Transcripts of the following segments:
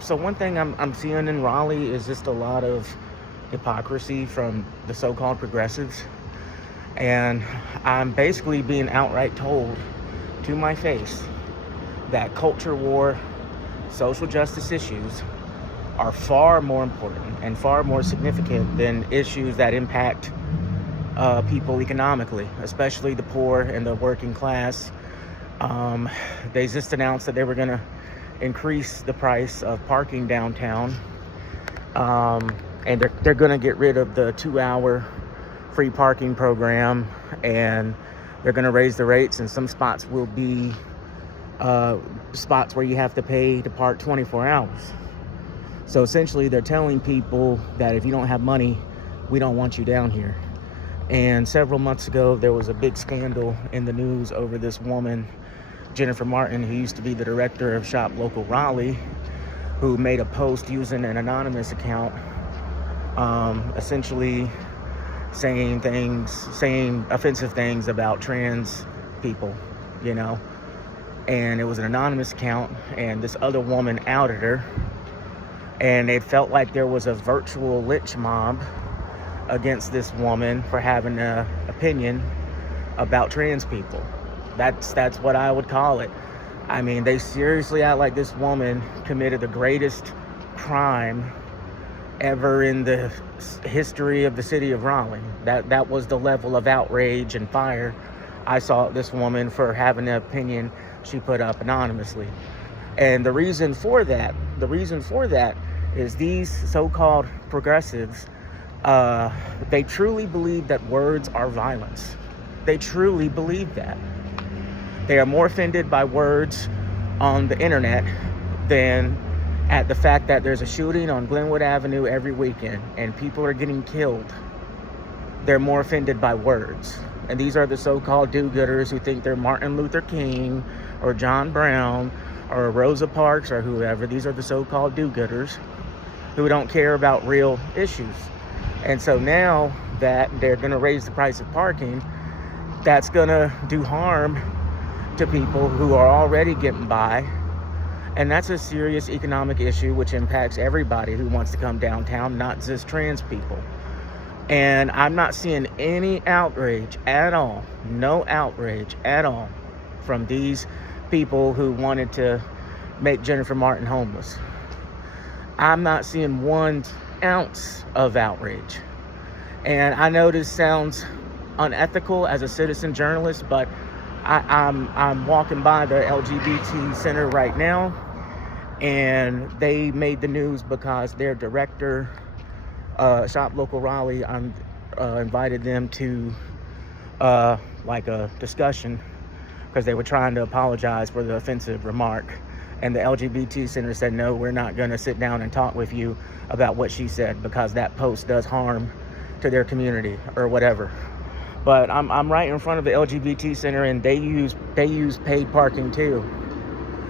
So one thing I'm seeing in Raleigh is just a lot of hypocrisy from the so-called progressives. And I'm basically being outright told to my face that culture war, social justice issues are far more important and far more significant than issues that impact people economically, especially the poor and the working class. They just announced that they were going to increase the price of parking downtown, and they're going to get rid of the 2-hour free parking program, and they're going to raise the rates, and some spots will be spots where you have to pay to park 24 hours. So essentially they're telling people that if you don't have money, we don't want you down here. And several months ago, there was a big scandal in the news over this woman, Jennifer Martin, who used to be the director of Shop Local Raleigh, who made a post using an anonymous account, essentially saying offensive things about trans people, you know. And it was an anonymous account, and this other woman outed her, and it felt like there was a virtual lynch mob against this woman for having an opinion about trans people. That's what I would call it. I mean, they seriously act like this woman committed the greatest crime ever in the history of the city of Raleigh. That was the level of outrage and fire I saw this woman for having an opinion she put up anonymously. And the reason for that is these so-called progressives, they truly believe that words are violence. They truly believe that. They are more offended by words on the internet than at the fact that there's a shooting on Glenwood Avenue every weekend and people are getting killed. They're more offended by words. And these are the so-called do-gooders who think they're Martin Luther King or John Brown or Rosa Parks or whoever. These are the so-called do-gooders who don't care about real issues. And so now that they're going to raise the price of parking, that's going to do harm to people who are already getting by. And that's a serious economic issue which impacts everybody who wants to come downtown, not just trans people. And I'm not seeing any outrage at all, no outrage at all from these people who wanted to make Jennifer Martin homeless. I'm not seeing 1 ounce of outrage. And I know this sounds unethical as a citizen journalist, but I'm walking by the LGBT center right now, and they made the news because their director, Shop Local Raleigh, invited them to like a discussion because they were trying to apologize for the offensive remark. And the LGBT center said, no, we're not going to sit down and talk with you about what she said because that post does harm to their community or whatever. But I'm right in front of the LGBT center, and they use paid parking too.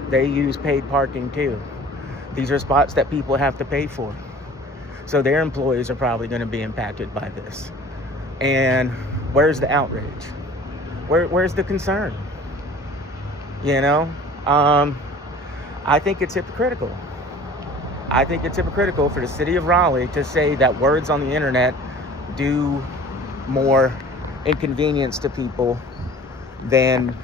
They use paid parking too. These are spots that people have to pay for. So their employees are probably going to be impacted by this. And where's the outrage? Where's the concern? You know? I think it's hypocritical. I think it's hypocritical for the city of Raleigh to say that words on the internet do more inconvenience to people than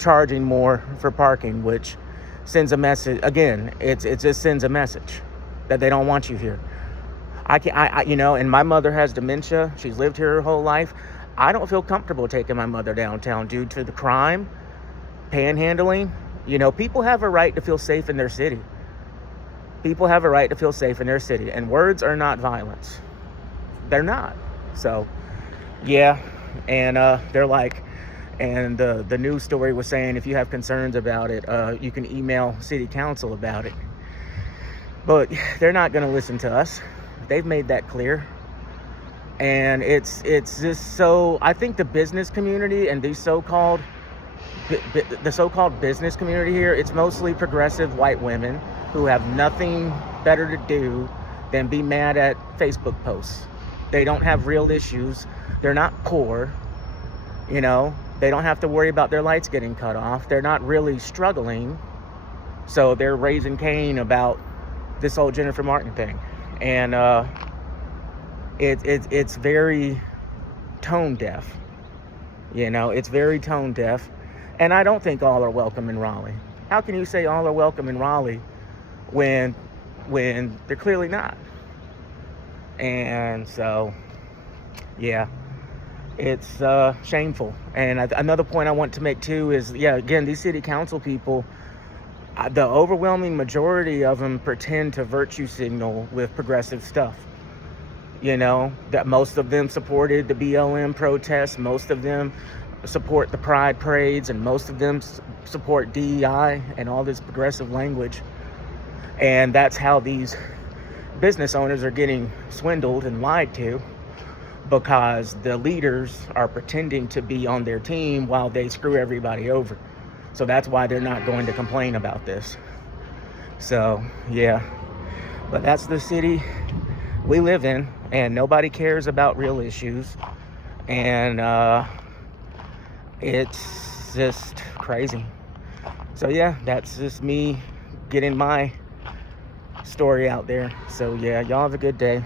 charging more for parking, which sends a message. Again, it just sends a message that they don't want you here. And my mother has dementia. She's lived here her whole life. I don't feel comfortable taking my mother downtown due to the crime, panhandling. You know, people have a right to feel safe in their city. People have a right to feel safe in their city, and words are not violence. They're not. So, yeah, and they're like, and the news story was saying if you have concerns about it, you can email city council about it. But they're not going to listen to us. They've made that clear. And it's just so, I think the business community and these so-called business community here, it's mostly progressive white women who have nothing better to do than be mad at Facebook posts. They don't have real issues. They're not poor. You know, they don't have to worry about their lights getting cut off. They're not really struggling. So they're raising Cain about this whole Jennifer Martin thing. And it's very tone deaf. You know, it's very tone deaf. And I don't think all are welcome in Raleigh. How can you say all are welcome in Raleigh when they're clearly not? And so, yeah, it's shameful. And another point I want to make too is, yeah, again, these city council people, the overwhelming majority of them pretend to virtue signal with progressive stuff. You know, that most of them supported the BLM protests, most of them support the pride parades, and most of them support DEI and all this progressive language. And that's how these business owners are getting swindled and lied to, because the leaders are pretending to be on their team while they screw everybody over. So that's why they're not going to complain about this. So, yeah, but that's the city we live in, and nobody cares about real issues. And it's just crazy. So yeah, that's just me getting my story out there. So yeah, y'all have a good day.